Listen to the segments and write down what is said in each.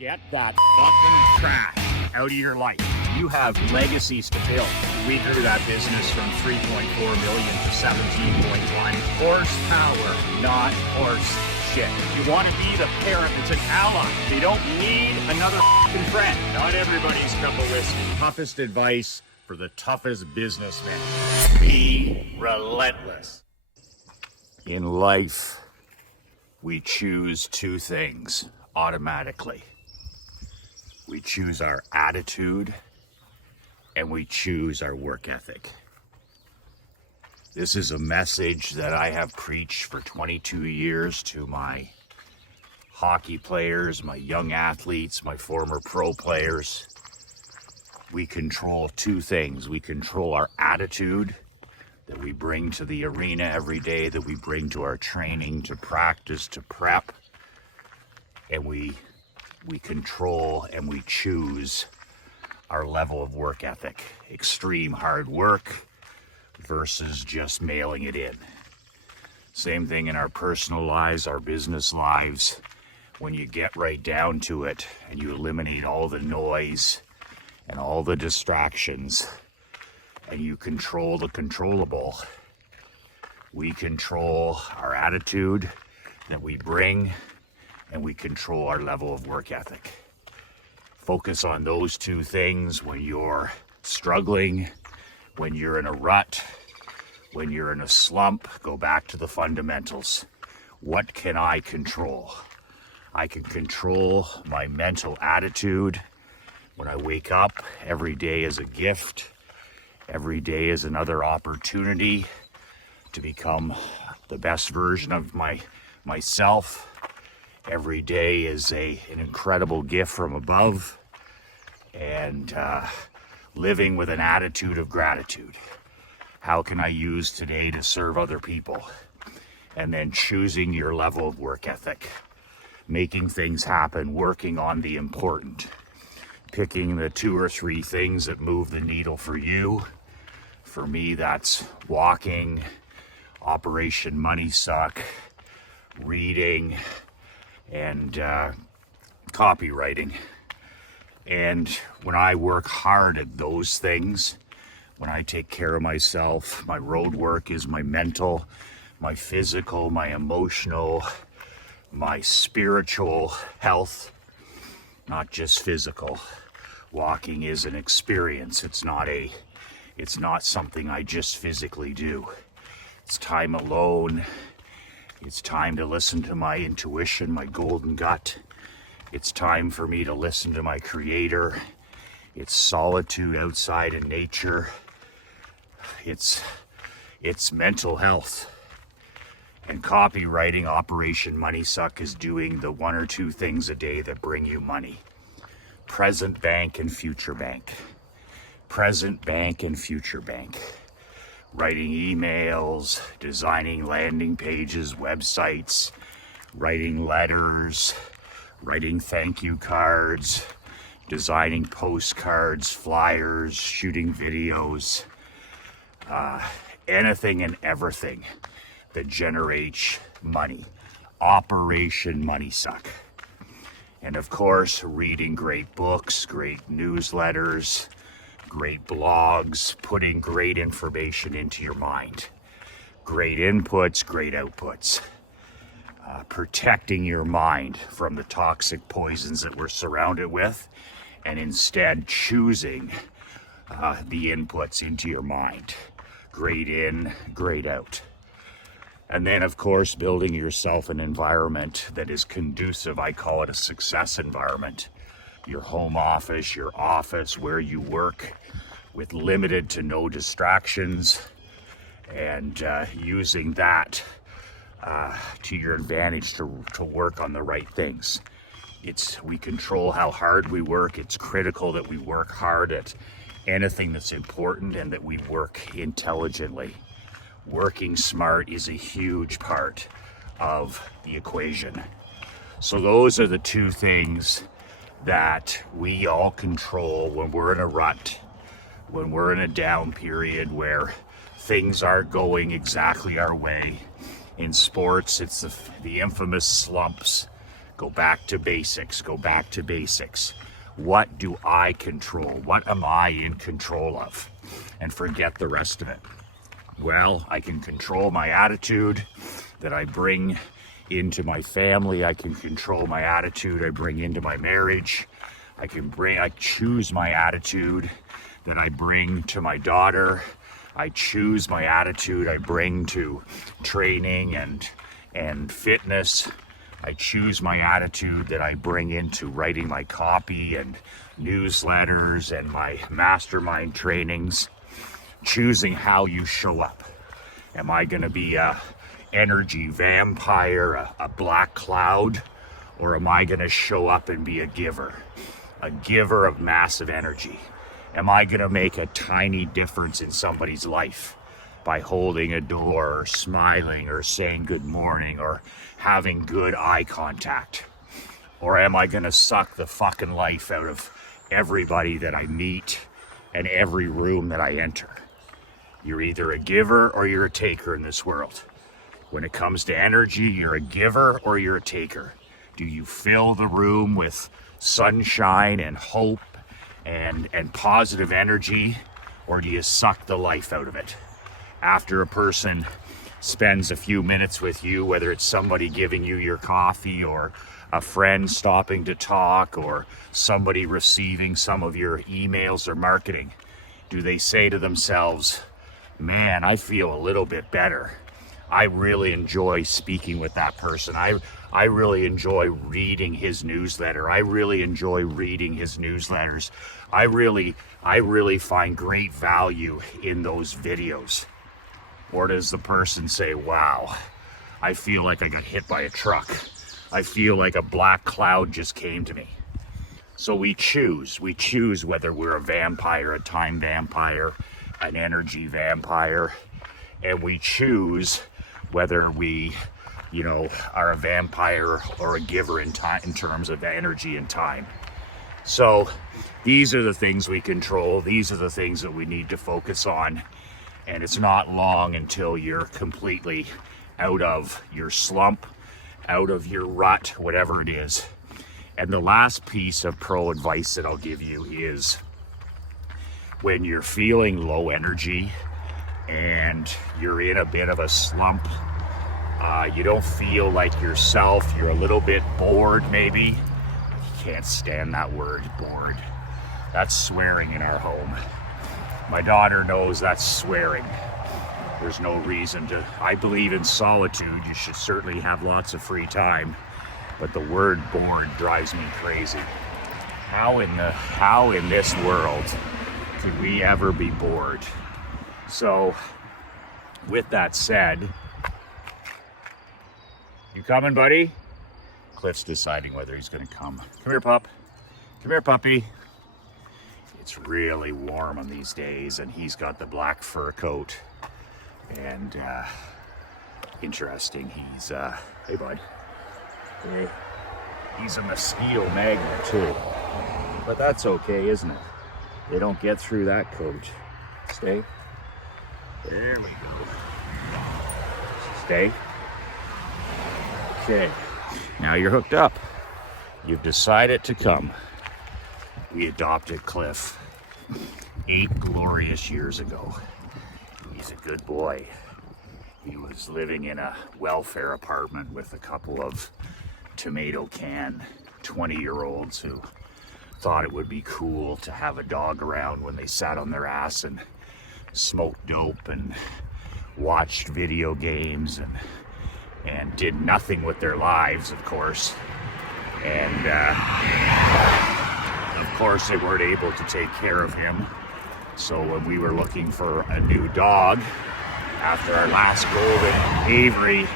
Get that fucking trash out of your life. You have legacies to build. We grew that business from 3.4 million to 17.1 horsepower, not horse shit. You want to be the parent that's an ally. You don't need another fucking friend. Not everybody's cup of whiskey. Toughest advice for the toughest businessman. Be relentless. In life, we choose two things automatically. We choose our attitude and we choose our work ethic. This is a message that I have preached for 22 years to my hockey players, my young athletes, my former pro players. We control two things. We control our attitude that we bring to the arena every day, that we bring to our training, to practice, to prep. And we control and we choose our level of work ethic. Extreme hard work versus just mailing it in. Same thing in our personal lives, our business lives. When you get right down to it and you eliminate all the noise and all the distractions and you control the controllable, we control our attitude that we bring and we control our level of work ethic. Focus on those two things when you're struggling, when you're in a rut, when you're in a slump. Go back to the fundamentals. What can I control? I can control my mental attitude. When I wake up, every day is a gift. Every day is another opportunity to become the best version of myself. Every day is an incredible gift from above, and living with an attitude of gratitude. How can I use today to serve other people? And then choosing your level of work ethic, making things happen, working on the important, picking the 2 or 3 things that move the needle for you. For me, that's walking, Operation Money Suck, reading, and copywriting. And when I work hard at those things, when I take care of myself, my road work is my mental, my physical, my emotional, my spiritual health, not just physical. Walking is an experience. It's not something I just physically do. It's time alone. It's time to listen to my intuition, my golden gut. It's time for me to listen to my creator. It's solitude outside in nature. It's mental health. And copywriting, Operation Money Suck, is doing the 1 or 2 things a day that bring you money. Present bank and future bank. Present bank and future bank. Writing emails, designing landing pages, websites, writing letters, writing thank you cards, designing postcards, flyers, shooting videos, anything and everything that generates money. Operation Money Suck. And of course, reading great books, great newsletters, great blogs, putting great information into your mind. Great inputs, great outputs. Protecting your mind from the toxic poisons that we're surrounded with, and instead choosing the inputs into your mind. Great in, great out. And then, of course, building yourself an environment that is conducive. I call it a success environment. Your home office, your office, where you work, with limited to no distractions, and using that to your advantage to work on the right things. We control how hard we work. It's critical that we work hard at anything that's important and that we work intelligently. Working smart is a huge part of the equation. So those are the 2 things that we all control when we're in a rut, when we're in a down period where things aren't going exactly our way. In sports, it's the infamous slumps Go back to basics. Go back to basics. What do I control? What am I in control of? And forget the rest of it. Well, I can control my attitude that I bring into my family. I can control my attitude I bring into my marriage. I choose my attitude that I bring to my daughter. I choose my attitude I bring to training and fitness. I choose my attitude that I bring into writing my copy and newsletters and my mastermind trainings. Choosing how you show up. Am I going to be a energy vampire, a black cloud, or am I going to show up and be a giver of massive energy? Am I going to make a tiny difference in somebody's life by holding a door or smiling or saying good morning or having good eye contact? Or am I going to suck the fucking life out of everybody that I meet and every room that I enter? You're either a giver or you're a taker in this world. When it comes to energy, you're a giver or you're a taker. Do you fill the room with sunshine and hope and positive energy, or do you suck the life out of it? After a person spends a few minutes with you, whether it's somebody giving you your coffee or a friend stopping to talk or somebody receiving some of your emails or marketing, do they say to themselves, man, I feel a little bit better. I really enjoy speaking with that person. I really enjoy reading his newsletter. I really enjoy reading his newsletters. I really find great value in those videos. Or does the person say, wow, I feel like I got hit by a truck. I feel like a black cloud just came to me. So we choose whether we're a vampire, a time vampire, an energy vampire, and we choose whether we, are a vampire or a giver in terms of energy and time. So these are the things we control. These are the things that we need to focus on. And it's not long until you're completely out of your slump, out of your rut, whatever it is. And the last piece of pro advice that I'll give you is when you're feeling low energy and you're in a bit of a slump, you don't feel like yourself, you're a little bit bored maybe. You can't stand that word, bored. That's swearing in our home. My daughter knows that's swearing. There's no reason to. I believe in solitude. You should certainly have lots of free time, but the word bored drives me crazy. How in this world could we ever be bored? So, with that said, you coming, buddy? Cliff's deciding whether he's gonna come. Come here, pup. Come here, puppy. It's really warm on these days, and he's got the black fur coat. And interesting, he's hey bud. Hey. He's a mosquito magnet too. But that's okay, isn't it? They don't get through that coat. Stay. There we go. Stay. Okay. Now you're hooked up. You've decided to come. We adopted Cliff 8 glorious years ago. He's a good boy. He was living in a welfare apartment with a couple of tomato can 20-year-olds who thought it would be cool to have a dog around when they sat on their ass and smoked dope and watched video games and did nothing with their lives, of course. And of course they weren't able to take care of him. So when we were looking for a new dog, after our last golden Avery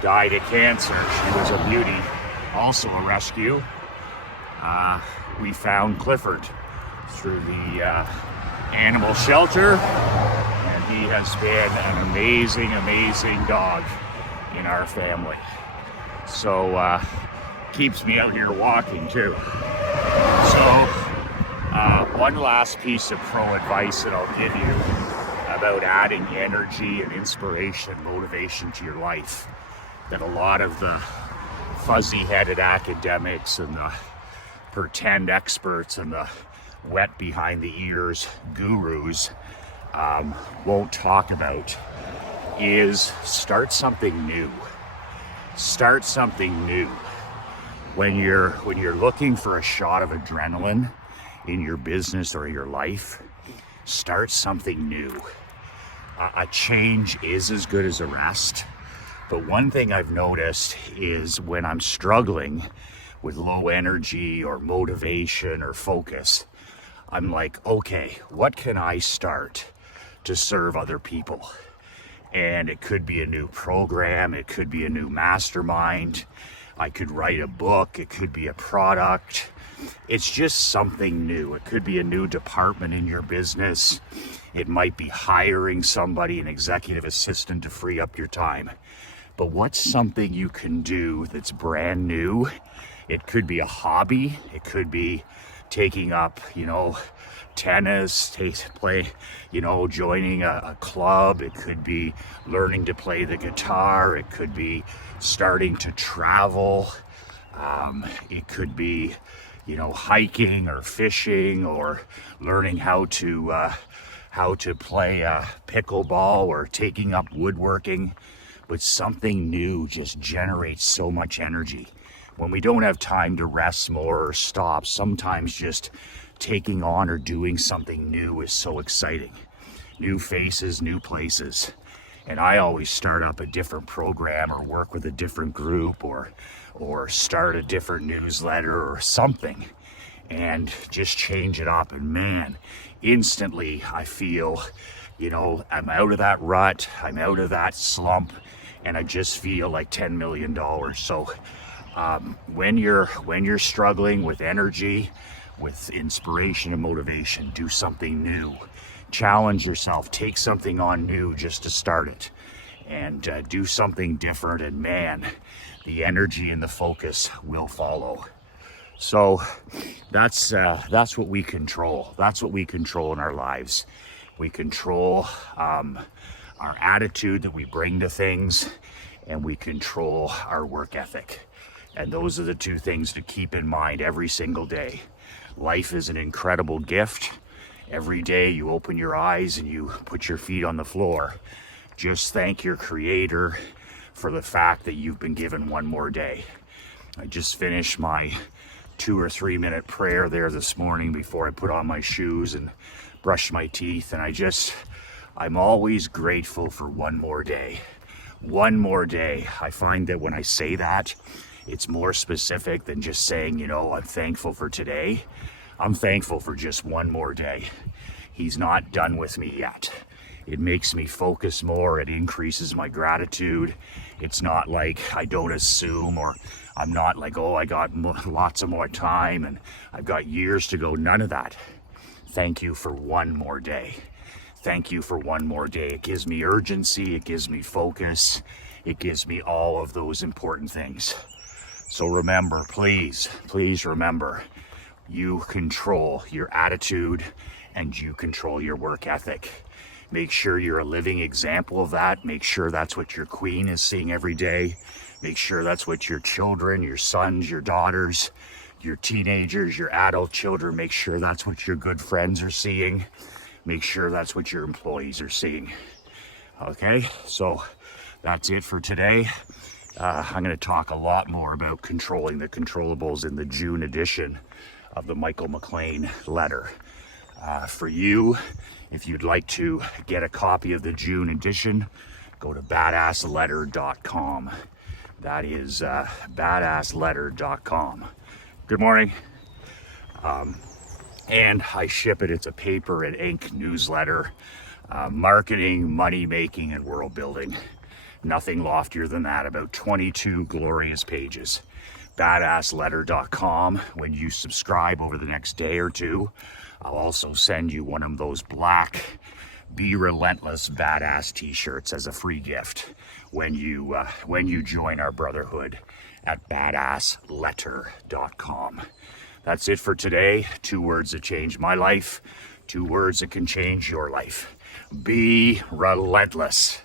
died of cancer, she was a beauty, also a rescue, we found Clifford through the animal shelter, and he has been an amazing, amazing dog in our family. So keeps me out here walking too. So one last piece of pro advice that I'll give you about adding energy and inspiration, motivation to your life, that a lot of the fuzzy-headed academics and the pretend experts and the wet behind the ears gurus won't talk about is start something new. Start something new. When you're looking for a shot of adrenaline in your business or your life, start something new. A change is as good as a rest. But one thing I've noticed is when I'm struggling with low energy or motivation or focus, I'm like, okay, what can I start to serve other people? And it could be a new program, it could be a new mastermind, I could write a book, it could be a product. It's just something new. It could be a new department in your business. It might be hiring somebody, an executive assistant, to free up your time. But what's something you can do that's brand new? It could be a hobby. It could be taking up, tennis, joining a club. It could be learning to play the guitar. It could be starting to travel. It could be, hiking or fishing or learning how to play pickleball or taking up woodworking. But something new just generates so much energy. When we don't have time to rest more or stop, sometimes just taking on or doing something new is so exciting. New faces, new places. And I always start up a different program or work with a different group or start a different newsletter or something and just change it up. And man, instantly I feel, I'm out of that rut, I'm out of that slump, and I just feel like $10 million. So when you're struggling with energy, with inspiration and motivation, do something new. Challenge yourself, take something on new just to start it, and do something different, and man, the energy and the focus will follow. So that's what we control. That's what we control in our lives. We control our attitude that we bring to things, and we control our work ethic. And those are the two things to keep in mind every single day. Life is an incredible gift. Every day you open your eyes and you put your feet on the floor. Just thank your Creator for the fact that you've been given one more day. I just finished my 2 or 3 minute prayer there this morning before I put on my shoes and brushed my teeth, and I'm always grateful for one more day. One more day. I find that when I say that, it's more specific than just saying, I'm thankful for today. I'm thankful for just one more day. He's not done with me yet. It makes me focus more. It increases my gratitude. It's not like I don't assume, or I'm not like, I got lots of more time and I've got years to go. None of that. Thank you for one more day. Thank you for one more day. It gives me urgency. It gives me focus. It gives me all of those important things. So remember, please remember, you control your attitude and you control your work ethic. Make sure you're a living example of that. Make sure that's what your queen is seeing every day. Make sure that's what your children, your sons, your daughters, your teenagers, your adult children, make sure that's what your good friends are seeing. Make sure that's what your employees are seeing. Okay, so that's it for today. I'm going to talk a lot more about controlling the controllables in the June edition of the Michael McLean letter. For you, if you'd like to get a copy of the June edition, go to badassletter.com. That is badassletter.com. Good morning. And I ship it. It's a paper and ink newsletter, marketing, money making, and world building. Nothing loftier than that. About 22 glorious pages. Badassletter.com. When you subscribe over the next day or two, I'll also send you one of those black Be Relentless Badass t-shirts as a free gift when you join our brotherhood at badassletter.com. That's it for today. 2 words that changed my life. 2 words that can change your life. Be relentless.